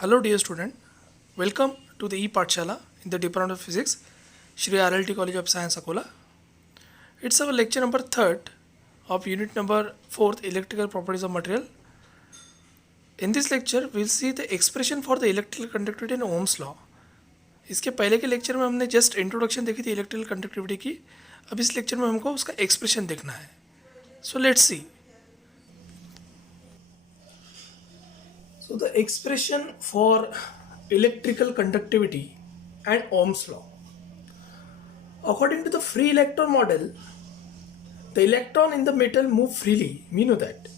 Hello, dear student. Welcome to the e-Pathshala in the Department of Physics, Shri RLT College of Science, Akola. It's our lecture number 3rd of unit number 4th, Electrical Properties of Material. In this lecture, we'll see the expression for the electrical conductivity in Ohm's law. इसके पहले के lecture में हमने just introduction देखी थी electrical conductivity की. अब इस लेक्चर में हमको उसका एक्सप्रेशन देखना है. So let's see. So the expression for electrical conductivity and Ohm's law. According to the free electron model, the electron in the metal move freely. We know that.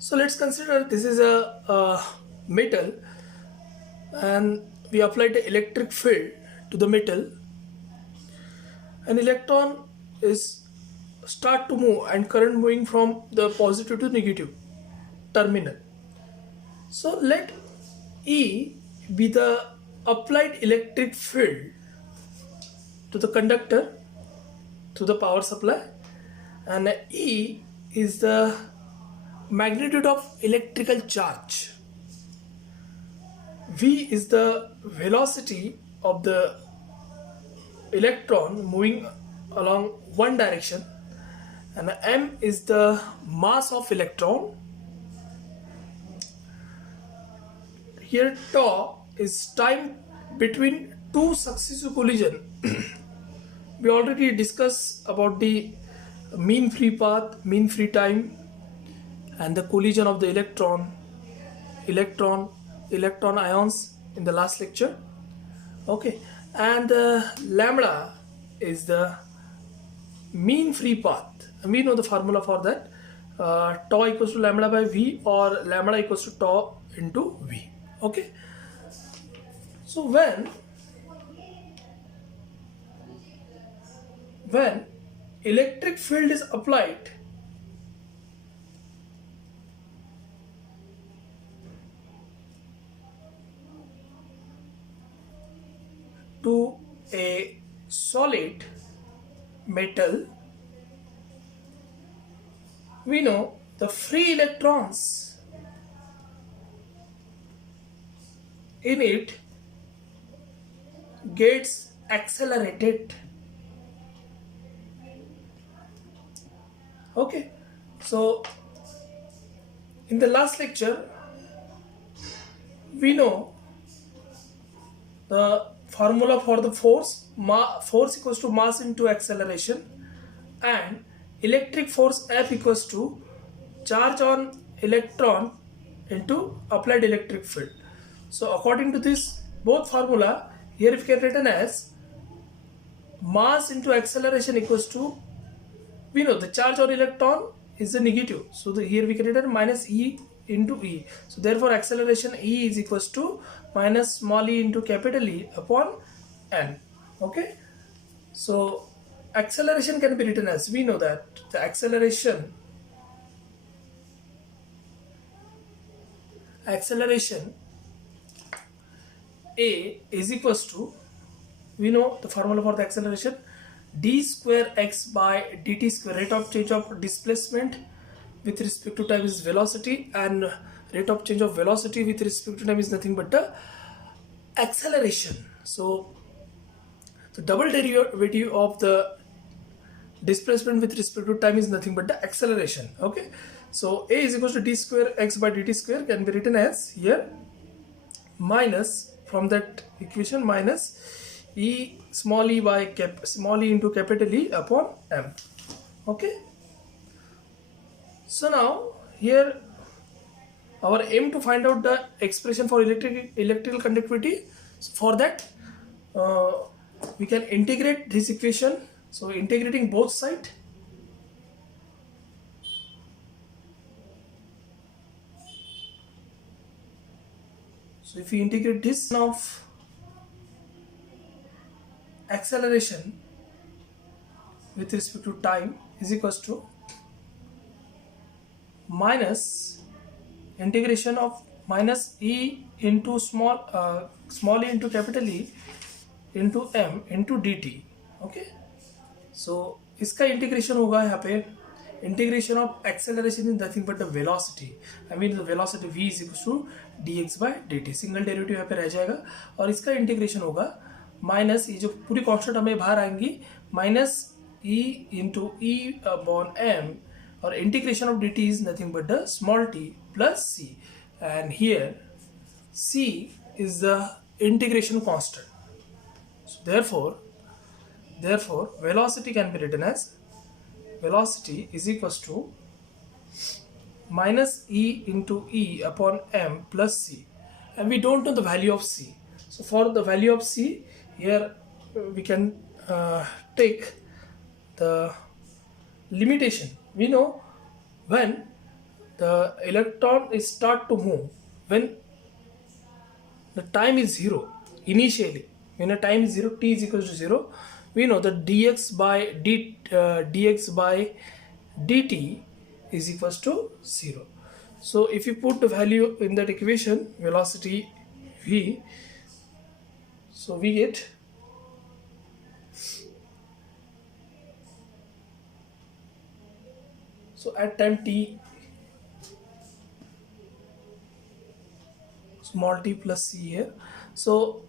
So let's consider this is a metal and we applied the electric field to the metal. An electron is start to move and current moving from the positive to negative terminal. So let E be the applied electric field to the conductor to the power supply, and E is the magnitude of electrical charge. V is the velocity of the electron moving along one direction, and M is the mass of electron. Here tau is time between two successive collision. We already discussed about the mean free path, mean free time, and the collision of the electron ions in the last lecture. Okay, and lambda is the mean free path. We know the formula for that. Tau equals to lambda by V, or lambda equals to tau into V. Okay, so when electric field is applied to a solid metal, we know the free electrons in it gets accelerated. Okay, so in the last lecture we know the formula for the force equals to mass into acceleration, and electric force F equals to charge on electron into applied electric field. So according to this both formula, here if you can written as mass into acceleration equals to, we know the charge on electron is the negative, so here we can written minus E into E. So therefore acceleration E is equals to minus small e into capital E upon n. Okay, so acceleration can be written as, we know that the acceleration A is equals to, we know the formula for the acceleration, d square x by dt square. Rate of change of displacement with respect to time is velocity, and rate of change of velocity with respect to time is nothing but the acceleration. So the double derivative of the displacement with respect to time is nothing but the acceleration. Okay, so A is equals to d square x by dt square can be written as here minus, from that equation, minus E small e by small e into capital E upon m. Okay, so now here our aim to find out the expression for electrical conductivity. So for that we can integrate this equation. So integrating both sides, so if we integrate this of acceleration with respect to time is equals to minus integration of minus E into small e into capital E into m into dt. Okay, so इसका integration होगा यहाँ पे integration of acceleration is nothing but the velocity. I mean the velocity v is equals to dx by dt. Single derivative यहाँ पे रह जाएगा और इसका इंटीग्रेशन होगा माइनस, ये जो पूरी कॉन्स्टेंट हमें बाहर आएंगी, minus E into E upon M, और integration of D T is nothing but the small T plus C, and here C is the integration constant. So therefore velocity can be written as velocity is equals to minus e into e upon m plus c, and we don't know the value of c. So for the value of c, here we can take the limitation. We know when the electron is start to move, when the time is 0 initially, when a time is 0, t is equals to 0, we know that dx by dt is equals to 0. So if you put the value in that equation, velocity v, so we get at time t, small t plus c here. So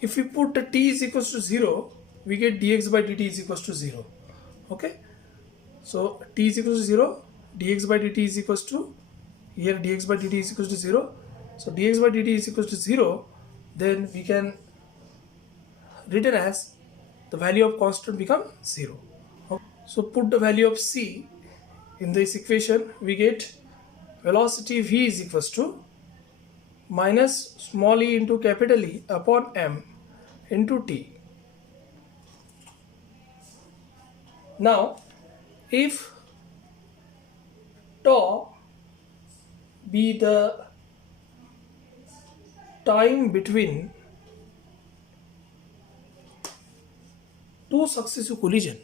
if we put the t is equals to 0, we get dx by dt is equals to 0. Okay, so t is equals to 0, dx by dt is equals to, here dx by dt is equals to 0. So dx by dt is equals to 0, then we can written as the value of constant become 0. Okay. So put the value of c in this equation, we get velocity v is equals to minus small e into capital E upon m into t. Now if tau be the time between two successive collision,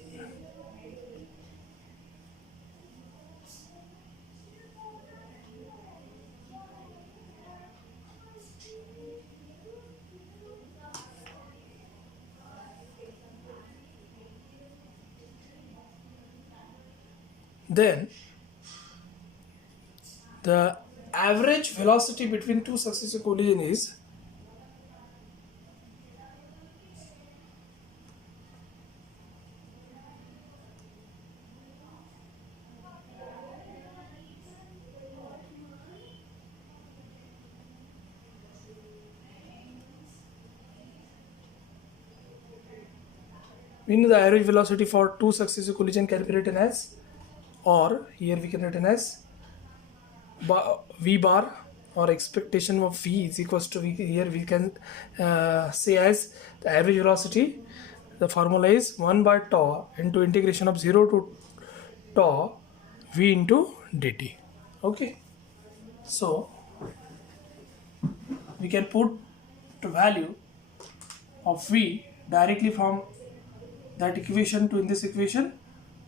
then the average velocity between two successive collision is we know the average velocity for two successive collision can be written as, or here we can written as v bar, or expectation of v is equals to v, here we can say as the average velocity, the formula is 1 by tau into integration of 0 to tau v into dt. Okay, so we can put the value of v directly from that equation to in this equation.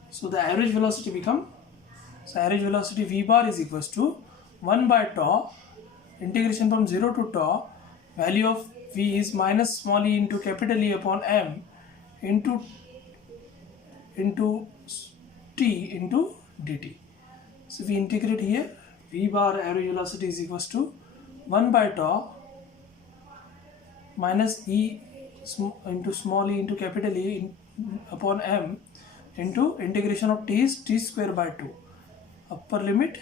So the average velocity become, so average velocity v bar is equals to 1 by tau integration from 0 to tau, value of v is minus small e into capital E upon m into t into dt. So we integrate here, v bar average velocity is equals to 1 by tau minus e into small e into capital E upon m into integration of t is t square by 2, upper limit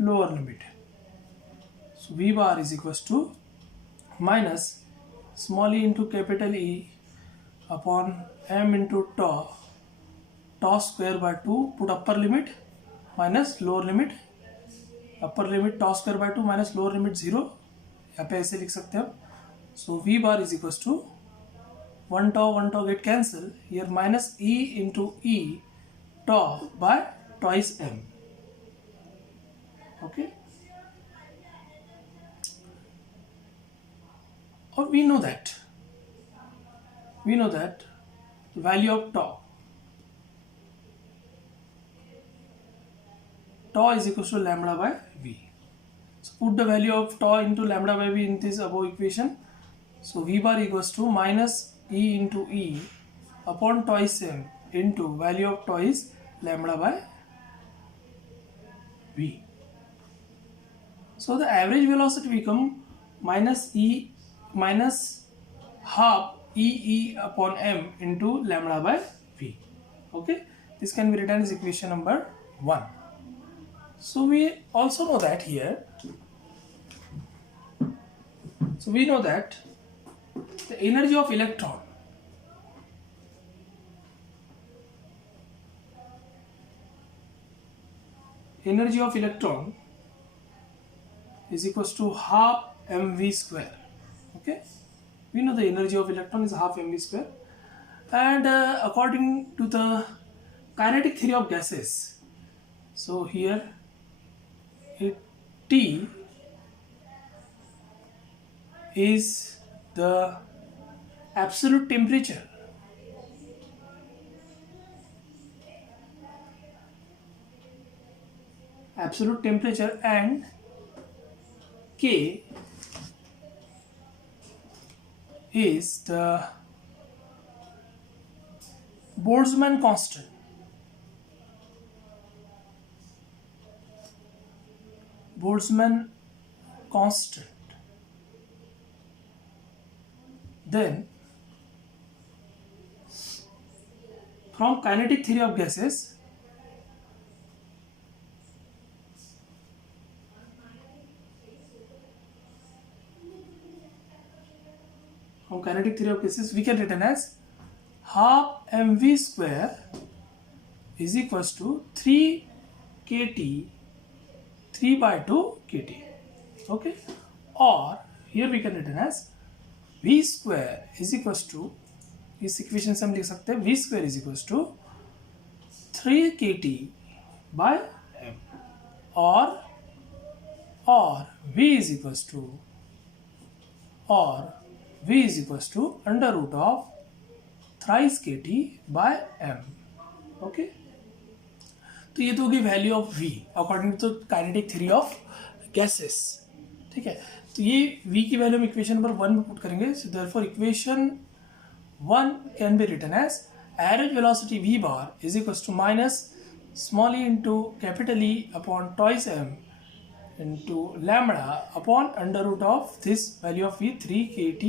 lower limit. So v bar is equals to minus small e into capital E upon m into tau square by 2, put upper limit minus lower limit, upper limit tau square by 2 minus lower limit 0, यहाँ पे ऐसे लिख सकते हैं. So v bar is equals to 1 tau get cancel, here minus e into e tau by twice m. Okay, or we know that the value of tau is equals to lambda by v. So put the value of tau into lambda by v in this above equation. So v bar equals to minus e into e upon twice m into value of tau is lambda by v. So the average velocity become minus half e upon m into lambda by v. Okay, this can be written as equation number 1. So we also know that here, so we know that the energy of electron is equals to half mv square. Okay, we know the energy of electron is half mv square, and according to the kinetic theory of gases, so here T is the absolute temperature and K is the Boltzmann constant. Then from kinetic theory of gases, we can written as half mv square is equals to 3 kt 3 by 2 kt. Okay, or here we can written as v square is equals to, इस equation से हम लिख सकते हैं v square is equals to 3 kt by m, or v is equals to under root of thrice kt by m. Okay, तो ये तो होगी value of v according to kinetic theory of gases. ठीक है, तो ये v की value हम इक्वेशन नंबर 1 में पुट करेंगे. So therefore equation 1 can be written as average velocity v bar is equals to minus small e into capital E upon twice m into lambda upon under root of this value of v 3 kt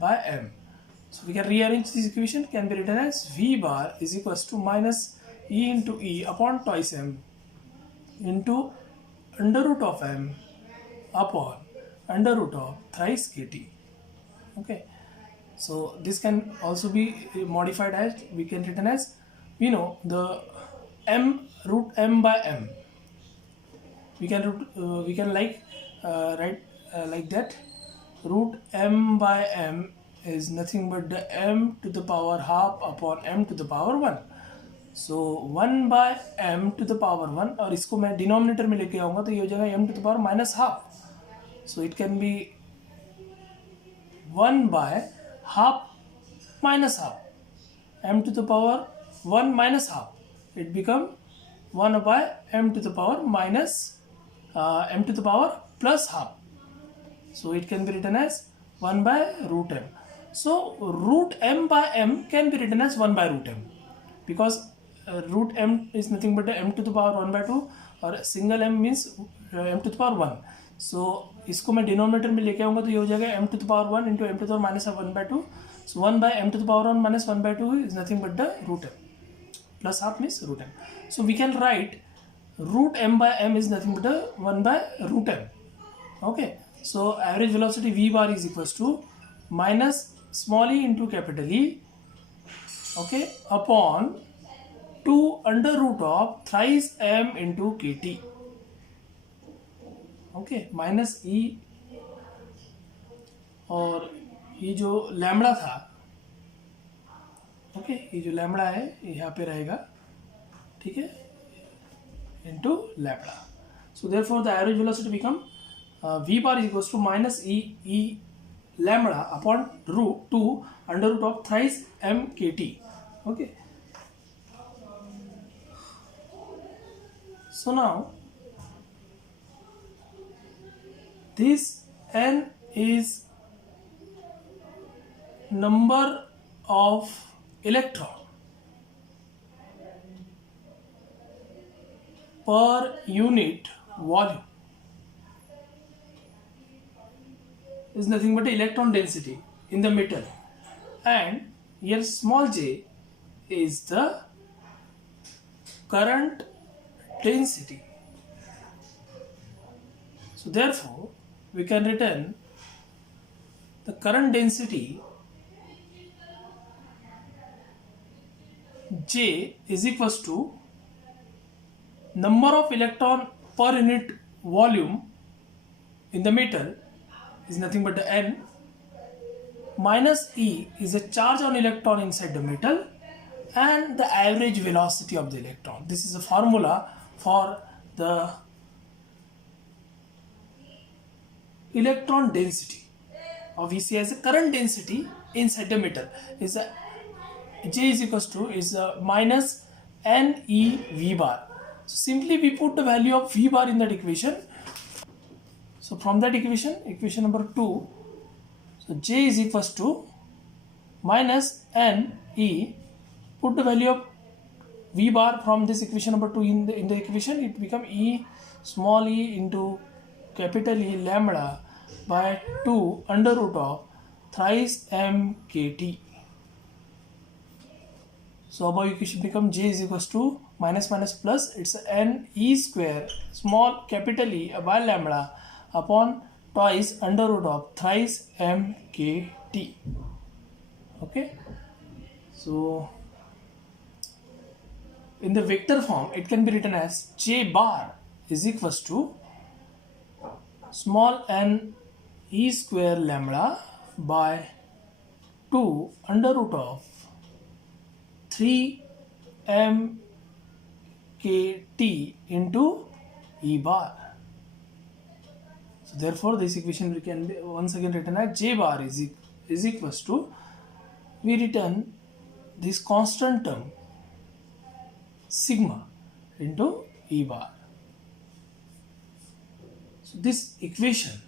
by m. So we can rearrange this equation, can be written as v bar is equals to minus e into e upon twice m into under root of m upon under root of thrice kt. Okay, so this can also be modified as, we can written as, we know the m root m by m, we can write like that. Root m by m is nothing but the m to the power half upon m to the power 1. So 1 by m to the power 1, और इसको मैं denominator में लेके आऊँगा तो ये हो जाएगा m to the power minus half. So it can be 1 by half minus half, m to the power 1 minus half, it become 1 by m to the power minus m to the power plus half. So it can be written as 1 by root m. So root m by m can be written as 1 by root m, because root m is nothing but m to the power 1 by 2, और single m means m to the power 1. So इसको मैं denominator में लेके आऊँगा तो ये हो जाएगा m to the power 1 into m to the power minus 1 by 2. So 1 by m to the power 1 minus 1 by 2 is nothing but the root m, plus half means root m. So we can write root m by m is nothing but the 1 by root m. Okay, so average velocity v bar is equals to minus small e into capital E, okay, upon 2 under root of thrice m into kt. Okay, minus E, और ये जो lambda था, okay, ये जो lambda है यहाँ पे रहेगा, ठीक है, into lambda. So therefore the average velocity become v bar is equals to minus e lambda upon root 2 under root of thrice m kt. Okay, so now this n is number of electron per unit volume is nothing but electron density in the metal, and here small j is the current density. So therefore we can return the current density J is equals to number of electron per unit volume in the metal is nothing but the N, minus E is the charge on electron inside the metal, and the average velocity of the electron. This is a formula for the electron density, or we see as a current density inside the metal is a J is equals to minus NE V bar. So simply we put the value of V bar in that equation. So from that equation number 2, so J is equals to minus NE, put the value of V bar from this equation number 2 in the equation, it become E small e into capital E lambda by 2 under root of thrice mkt. So above equation become J is equals to minus minus plus, it's N E square small capital E by lambda upon twice under root of thrice mkt. Okay, so in the vector form it can be written as J bar is equals to small n E square lambda by 2 under root of 3 mkt into E bar. So therefore this equation we can be once again written as J bar is equals to, we return this constant term sigma into E bar. So this equation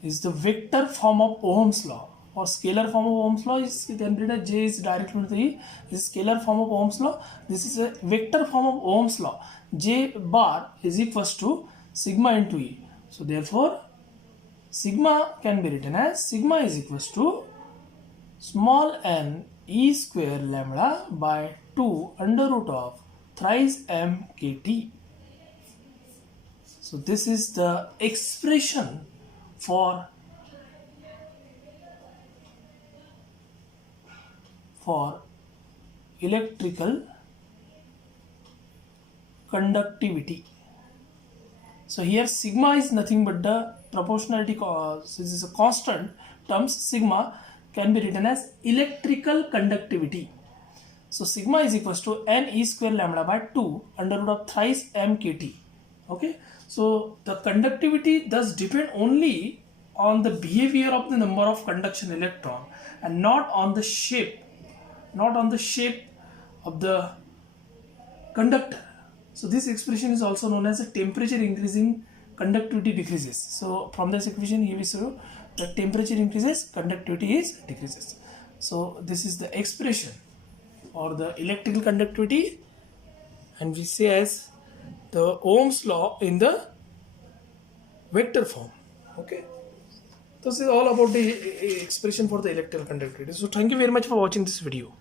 is the vector form of Ohm's law, or scalar form of Ohm's law is then written as J is directly to E. This is scalar form of Ohm's law. This is a vector form of Ohm's law. J bar is equals to sigma into E. So therefore sigma can be written as sigma is equals to small n E square lambda by 2 under root of thrice mkt. So this is the expression for electrical conductivity. So here sigma is nothing but the proportionality, this is a constant terms, sigma can be written as electrical conductivity. So sigma is equals to n E square lambda by 2 under root of thrice mkt. Okay, so the conductivity does depend only on the behavior of the number of conduction electron and not on the shape of the conductor. So this expression is also known as a temperature increasing, conductivity decreases. So from this equation here we saw the temperature increases, conductivity is decreases. So this is the expression or the electrical conductivity, and we say as the Ohm's law in the vector form. Okay, this is all about the expression for the electrical conductivity. So thank you very much for watching this video.